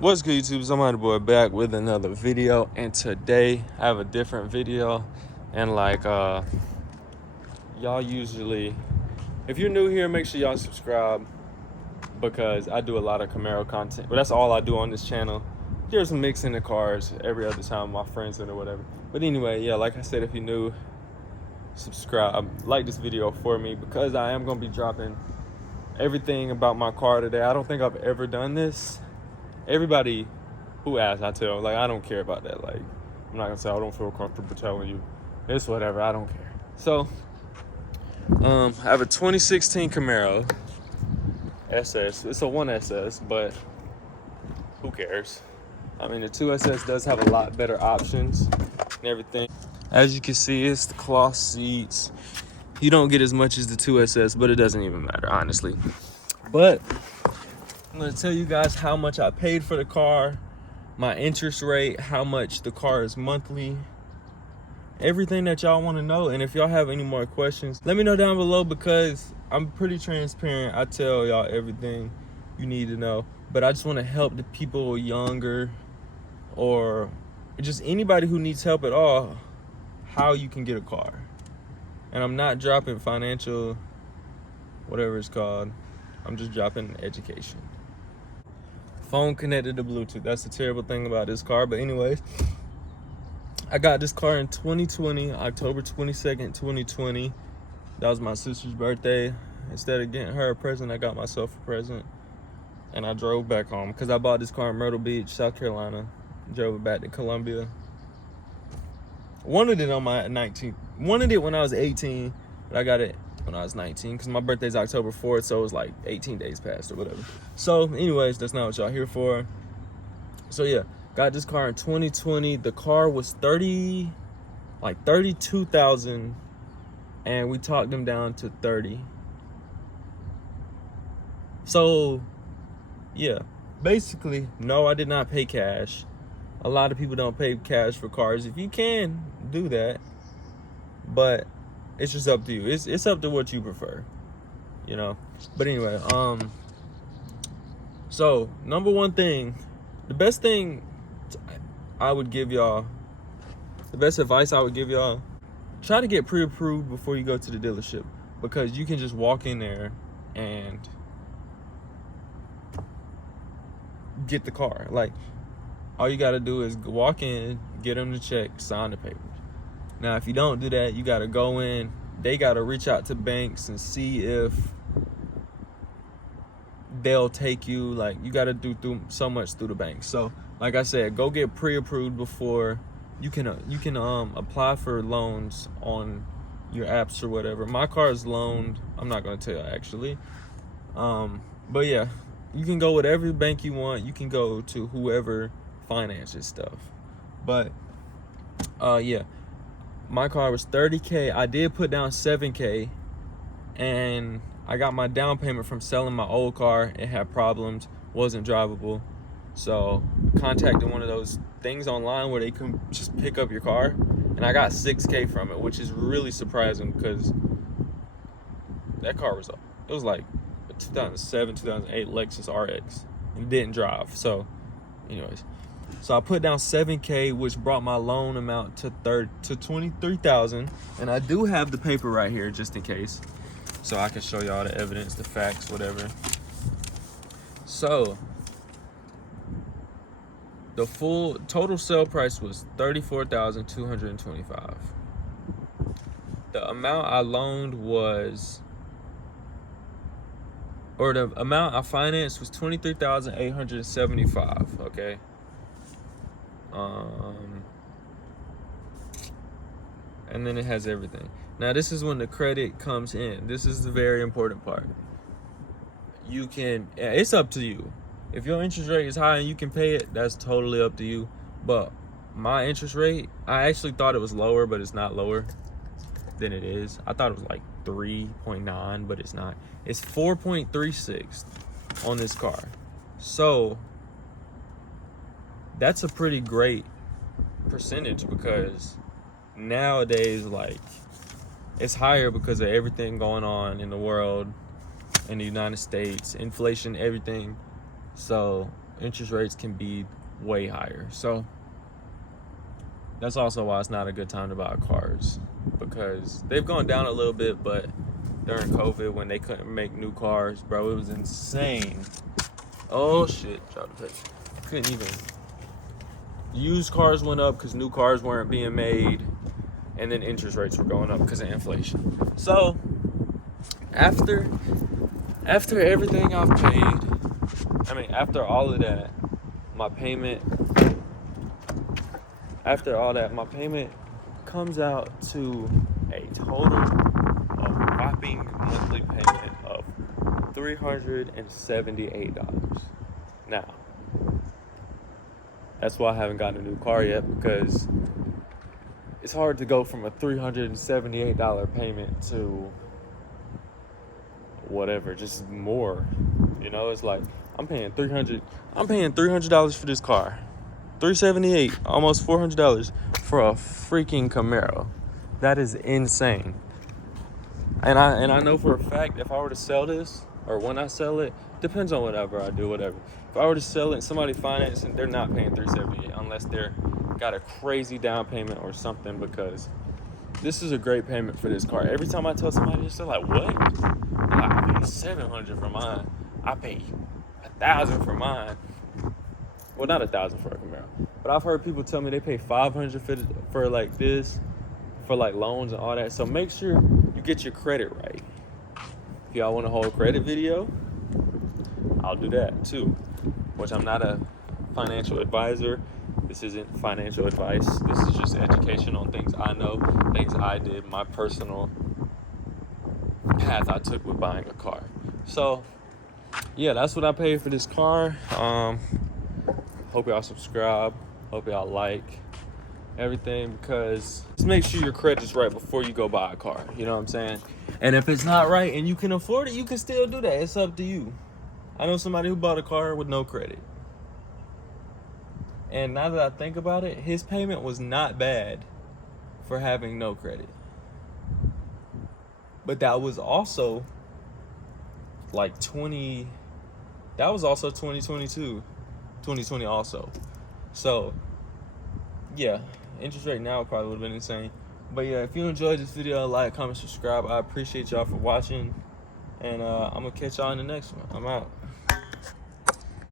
What's good, YouTube? Somebody boy back with another video, and today I have a different video. And y'all usually, if you're new here, make sure y'all subscribe because I do a lot of Camaro content. But that's all I do on this channel. There's some mixing the cars every other time my friends in or whatever. But anyway, yeah, like I said, if you're new, subscribe, like this video for me because I am gonna be dropping everything about my car today. I don't think I've ever done this. Everybody who asks, I tell, like, I don't care about that. Like, I'm not gonna say I don't feel comfortable telling you. It's whatever, I don't care. So, I have a 2016 Camaro SS. It's a 1SS, but who cares? I mean, the 2SS does have a lot better options and everything. As you can see, it's the cloth seats. You don't get as much as the 2SS, but it doesn't even matter, honestly. But I'm gonna tell you guys how much I paid for the car, my interest rate, how much the car is monthly, everything that y'all want to know. And if y'all have any more questions, let me know down below because I'm pretty transparent. I tell y'all everything you need to know, but I just want to help the people younger or just anybody who needs help at all, how you can get a car. And I'm not dropping financial, whatever it's called. I'm just dropping education. Phone connected to Bluetooth. That's the terrible thing about this car. But anyways, I got this car in 2020, October 22nd, 2020. That was my sister's birthday. Instead of getting her a present, I got myself a present. And I drove back home because I bought this car in Myrtle Beach, South Carolina. Drove it back to Columbia. Wanted it on my 19th. Wanted it when I was 18, but I got it when I was 19 because my birthday's October 4th, so it was like 18 days past or whatever. So anyways, that's not what y'all here for. So yeah, got this car in 2020. The car was 32,000, and we talked them down to 30. So yeah, basically, no, I did not pay cash. A lot of people don't pay cash for cars. If you can, do that, but it's just up to you. It's up to what you prefer, you know. But anyway, so number one thing, the best thing I would give y'all, the best advice I would give y'all, try to get pre-approved before you go to the dealership, because you can just walk in there and get the car. Like, all you gotta do is walk in, get them to check, sign the papers. Now, if you don't do that, you gotta go in. They gotta reach out to banks and see if they'll take you. Like, you gotta do so much through the bank. So, like I said, go get pre-approved before you can apply for loans on your apps or whatever. My car is loaned. I'm not gonna tell you actually. But yeah, you can go with every bank you want. You can go to whoever finances stuff. But yeah, my car was 30K. I did put down 7K, and I got my down payment from selling my old car. It had problems, wasn't drivable, so contacted one of those things online where they can just pick up your car, and I got 6K from it, which is really surprising because that car was like a 2007 2008 Lexus RX and didn't drive. So anyways, so I put down 7K, which brought my loan amount to 23,000, and I do have the paper right here just in case, so I can show y'all the evidence, the facts, whatever. So the full total sale price was $34,225. The amount I loaned was, or the amount I financed was $23,875. Okay. And then it has everything. Now this is when the credit comes in. This is the very important part. You can, it's up to you. If your interest rate is high and you can pay it, that's totally up to you. But my interest rate, I actually thought it was lower, but it's not lower than it is. I thought it was like 3.9, but it's not. It's 4.36 on this car. So that's a pretty great percentage because nowadays, like, it's higher because of everything going on in the world, in the United States, inflation, everything. So interest rates can be way higher. So that's also why it's not a good time to buy cars, because they've gone down a little bit, but during COVID, when they couldn't make new cars, bro, it was insane. Oh shit, drop the page. Couldn't even. Used cars went up because new cars weren't being made, and then interest rates were going up because of inflation. So after everything I've paid, after all of that, my payment comes out to a total of whopping monthly payment of $378. Now, that's why I haven't gotten a new car yet, because it's hard to go from a $378 payment to whatever, just more. You know, it's like I'm paying $300 for this car. $378, almost $400 for a freaking Camaro. That is insane. And I know for a fact, if I were to sell this, or when I sell it, depends on whatever I do, whatever. If I were to sell it and somebody finance it, they're not paying $378 unless they're got a crazy down payment or something, because this is a great payment for this car. Every time I tell somebody, they're like, what? I pay $700 for mine. I pay $1,000 for mine. Well, not $1,000 for a Camaro, but I've heard people tell me they pay $500 for like this, for like loans and all that. So make sure you get your credit right. If y'all want a whole credit video, I'll do that too. Which, I'm not a financial advisor. This isn't financial advice. This is just education on things I know, things I did, my personal path I took with buying a car. So yeah, that's what I paid for this car. Hope y'all subscribe. Hope y'all like everything, because just make sure your credit's right before you go buy a car. You know what I'm saying? And if it's not right and you can afford it, you can still do that. It's up to you. I know somebody who bought a car with no credit. And now that I think about it, his payment was not bad for having no credit. But that was also like 2022. 2020 also. So yeah, interest rate now probably would have been insane. But yeah, if you enjoyed this video, like, comment, subscribe. I appreciate y'all for watching, and I'm gonna catch y'all in the next one. I'm out.